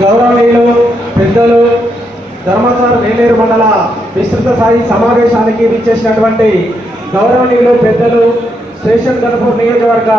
గౌరవనీయులు పెద్దలు ధర్మసార్ నేలేరు మండల విస్తృత స్థాయి సమావేశానికి విచ్చేసినటువంటి గౌరవనీయులు పెద్దలు స్టేషన్ గణపూర్ నియోజకవర్గ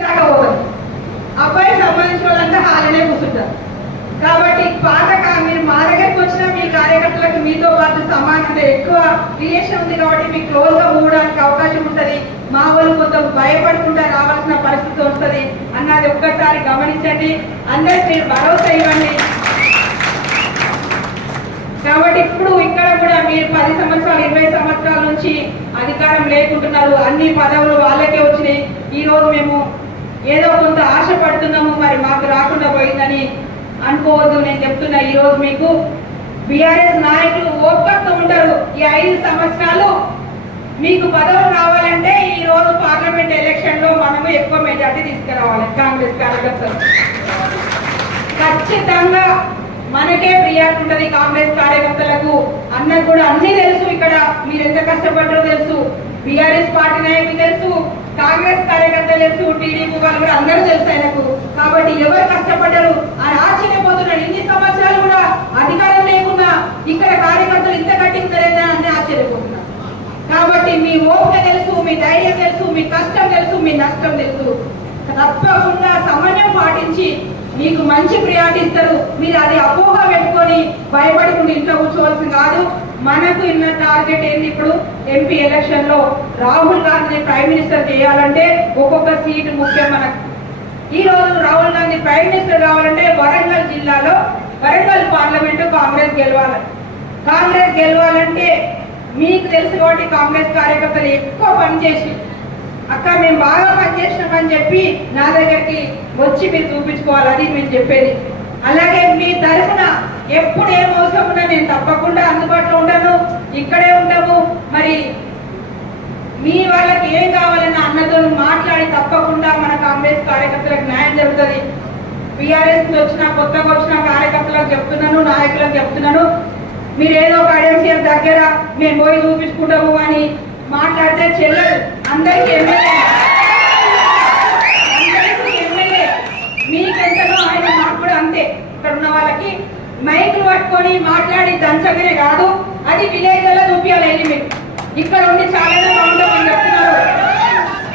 రాకపోతాం అబ్బాయి సంబంధించిన వాళ్ళంతా హాలీనే కూర్చుంటారు కాబట్టి పాత కా- మీరు మా దగ్గరికి వచ్చిన మీ కార్యకర్తలకు మీతో పాటు సమానత ఎక్కువ రిలేషన్ ఉంది కాబట్టి క్లోజ్ మూడడానికి అవకాశం ఉంటది. మా వాళ్ళు కొంత భయపడకుండా రావాల్సిన పరిస్థితి వస్తుంది. అన్నది ఒక్కసారి గమనించండి. అందరికి మీరు భరోసా ఇవ్వండి. కాబట్టి ఇప్పుడు ఇక్కడ కూడా మీరు పది సంవత్సరాలు ఇరవై సంవత్సరాల నుంచి అధికారం లేకుంటున్నారు. అన్ని పదవులు వాళ్ళకే వచ్చినాయి. ఈ రోజు మేము ఏదో కొంత ఆశ పడుతున్నాము. మరి మాకు రాకుండా పోయిందని అనుకోవద్దు. నేను చెప్తున్నా ఈ రోజు మీకు బీఆర్ఎస్ నాయకులు ఓపికతో ఉంటారు. ఈ ఐదు సంవత్సరాలు మీకు పదవులు రావాలంటే ఈ రోజు పార్లమెంట్ ఎలక్షన్లో మనము ఎక్కువ మెజార్టీ తీసుకురావాలి. కాంగ్రెస్ కార్యకర్తలు. ఖచ్చితంగా మనకే ప్రియారిటీ ఉంటది కాంగ్రెస్ కార్యకర్తలకు. అన్నకు కూడా అన్ని తెలుసు ఇక్కడ. మీరు ఎంత కష్టపడ్డారో తెలుసు. బీఆర్ఎస్ పార్టీ నాయకులు తెలుసు. కాంగ్రెస్ కార్యకర్తలు తెలుసు. టీడీపీ వాళ్ళు కూడా అందరూ తెలుసు ఆయనకు. కాబట్టి ఎవరు కష్టపడ్డారు? అని ఆశ్చర్యపోతున్నాడు ఇన్ని సంవత్సరాలు కూడా అధికారం లేకున్నా ఇక్కడ కార్యకర్తలు ఇంత కట్టించలేదా అని ఆశ్చర్యపోతున్నారు. కాబట్టి మీ ఓపిక తెలుసు మీ ధైర్యం తెలుసు మీ కష్టం తెలుసు మీ నష్టం తెలుసు. తప్పకుండా సమన్వయం పాటించి మీకు మంచి ప్రియారిటీ ఇస్తారు. మీరు అది అపోహ పెట్టుకొని భయపడకుండా ఇంట్లో కూర్చోవలసింది కాదు. మనకు ఇన్న టార్గెట్ ఏంది ఇప్పుడు? ఎంపీ ఎలక్షన్లో రాహుల్ గాంధీ ప్రైమ్ మినిస్టర్ చేయాలంటే ఒక్కొక్క సీటు ముఖ్యం మనకు. ఈ రోజు రాహుల్ గాంధీ ప్రైమ్ మినిస్టర్ కావాలంటే వరంగల్ జిల్లాలో వరంగల్ పార్లమెంటు కాంగ్రెస్ గెలవాలి. కాంగ్రెస్ గెలవాలంటే మీకు తెలుసు కాబట్టి కాంగ్రెస్ కార్యకర్తలు ఎక్కువ పనిచేసి అక్క మేము బాగా పనిచేసినామని చెప్పి నా దగ్గరికి వచ్చి మీరు చూపించుకోవాలి. అది మేము చెప్పేది. అలాగే మీ తరఫున ఎప్పుడు ఏం అవసరం ఉన్నా నేను తప్పకుండా అందుబాటులో ఉంటాను ఇక్కడే ఉంటాము మరి మీ వాళ్ళకి ఏం కావాలని అన్నతో మాట్లాడి తప్పకుండా మన కాంగ్రెస్ కార్యకర్తలకు న్యాయం జరుగుతుంది. బీఆర్ఎస్ వచ్చిన కొత్తగా వచ్చిన కార్యకర్తలకు చెప్తున్నాను నాయకులకు చెప్తున్నాను. మీరు ఏదో ఒక ఐఎంసీఎఫ్ దగ్గర మేము పోయి చూపించుకుంటాము అని మాట్లాడితే చెల్లదు అందరికీ ఎమ్మెల్యే. అందరికీ ఎమ్మెల్యే. మీకెంతనో ఆయన మాకు కూడా అంతే. ఇక్కడ ఉన్న వాళ్ళకి మైకులు పట్టుకొని మాట్లాడి దంచగనే కాదు అది విలేజ్లలో చూపించాలి వెళ్ళి మీరు. ఇక్కడ ఉండి చాలా బాగుంటుందని చెప్తున్నారు.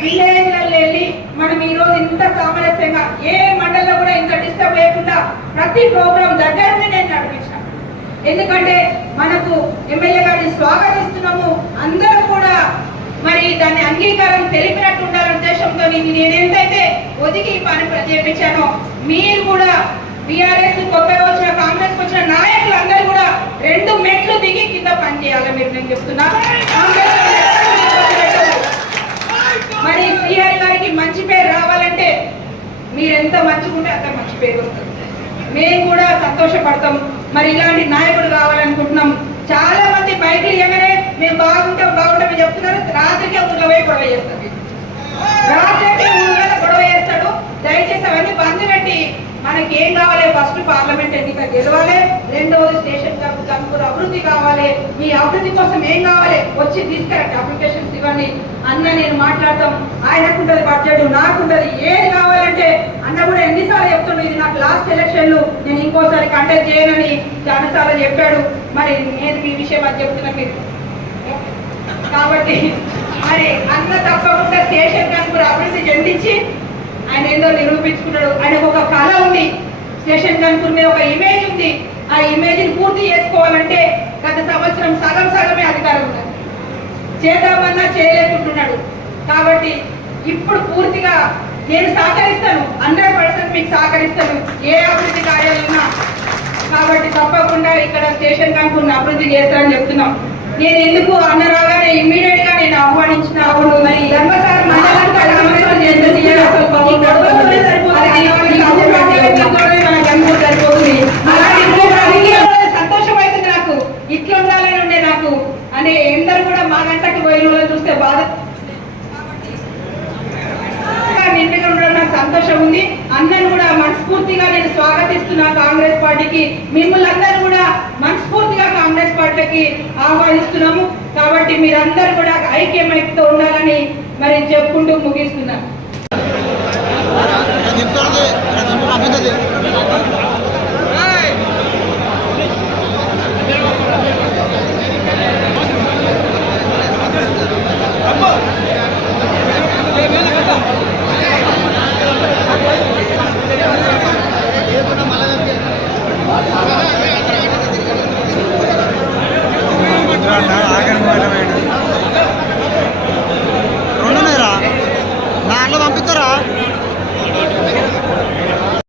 విలేజ్లలో వెళ్ళి మనం ఈ రోజు ఇంత సామరస్యంగా ఏ మండలంలో కూడా ఇంత డిస్టర్బ్ లేకుండా ప్రతి ప్రోగ్రాం దగ్గర ఎందుకంటే మనకు ఎమ్మెల్యే గారిని స్వాగతిస్తున్నాము. అందరూ కూడా మరి దాన్ని అంగీకారం తెలిపినట్టు ఉండాలనే ఉద్దేశంతో నేను ఎంతైతే ఒదిగి పని చేపించానో మీరు కూడా బీఆర్ఎస్ కొత్తగా వచ్చిన కాంగ్రెస్ వచ్చిన నాయకులు అందరూ కూడా రెండు మెట్లు దిగి కింద పనిచేయాలని మీరు నేను చెప్తున్నా. మరి శ్రీహరి గారికి మంచి పేరు రావాలంటే మీరు ఎంత మంచిగుంటే అంత మంచి పేరు వస్తుంది. మేము కూడా సంతోషపడతాం. మరి ఇలాంటి నాయకుడు కావాలనుకుంటున్నాం. చాలా మంది బయటకు ఎగరే మేము బాగుంటాం బాగుంటాం చెప్తున్నారు. రాత్రికే ఊళ్ళో పోయి గొడవ చేస్తారు రాత్రికి ఊళ్ళో గొడవ చేస్తాడు. దయచేసి అవన్నీ బంద్ పెట్టి మనకి ఏం కావాలి? ఫస్ట్ పార్లమెంట్ ఎన్నిక గెలవాలి. రెండవది స్టేషన్ కనుక అభివృద్ధి కావాలి. మీ అభివృద్ధి కోసం ఏం కావాలి? వచ్చి తీసుకురండి అప్లికేషన్స్ ఇవ్వండి. అన్న నేను మాట్లాడతాం. ఆయనకుంటది బడ్జెట్ నాకుంటది. ఏది కావాలంటే అన్న కూడా లాస్ట్ ఎలక్షన్లు నేను ఇంకోసారి కంటెక్ట్ చేయనని చాలాసార్లు చెప్పాడు. మరి నేను మీ విషయం అది చెప్తున్నా మీరు. కాబట్టి మరి అన్న తప్పకుండా స్టేషన్ కనుక అభివృద్ధి చెందించి ఆయన ఏందో నిరూపించుకున్నాడు. ఆయనకు ఒక కళ ఉంది. స్టేషన్ కనుక మీద ఒక ఇమేజ్ ఉంది. ఆ ఇమేజ్ని పూర్తి చేసుకోవాలంటే గత సంవత్సరం సగం సగమే అధికారం ఉంది చేద్దామన్నా చేయలేకుంటున్నాడు. కాబట్టి ఇప్పుడు పూర్తిగా నేను సహకరిస్తాను హండ్రెడ్ పర్సెంట్ మీకు సహకరిస్తాను ఏ అభివృద్ధి కార్యాలన్నా కాబట్టి తప్పకుండా ఇక్కడ స్టేషన్ కాకుండా అభివృద్ధి చేస్తానని చెప్తున్నాం నేను ఎందుకు అన్న రాగానే ఇమ్మీడియట్గా నేను ఆహ్వానించిన అవును మరి ఉంది. అందరూ కూడా మనస్ఫూర్తిగా నేను స్వాగతిస్తున్నా కాంగ్రెస్ పార్టీకి. మిమ్మల్ని అందరూ కూడా మనస్ఫూర్తిగా కాంగ్రెస్ పార్టీకి ఆహ్వానిస్తున్నాము. కాబట్టి మీరందరూ కూడా ఐక్యమైక్యతో ఉండాలని మరి చెప్పుకుంటూ ముగిస్తున్నాను.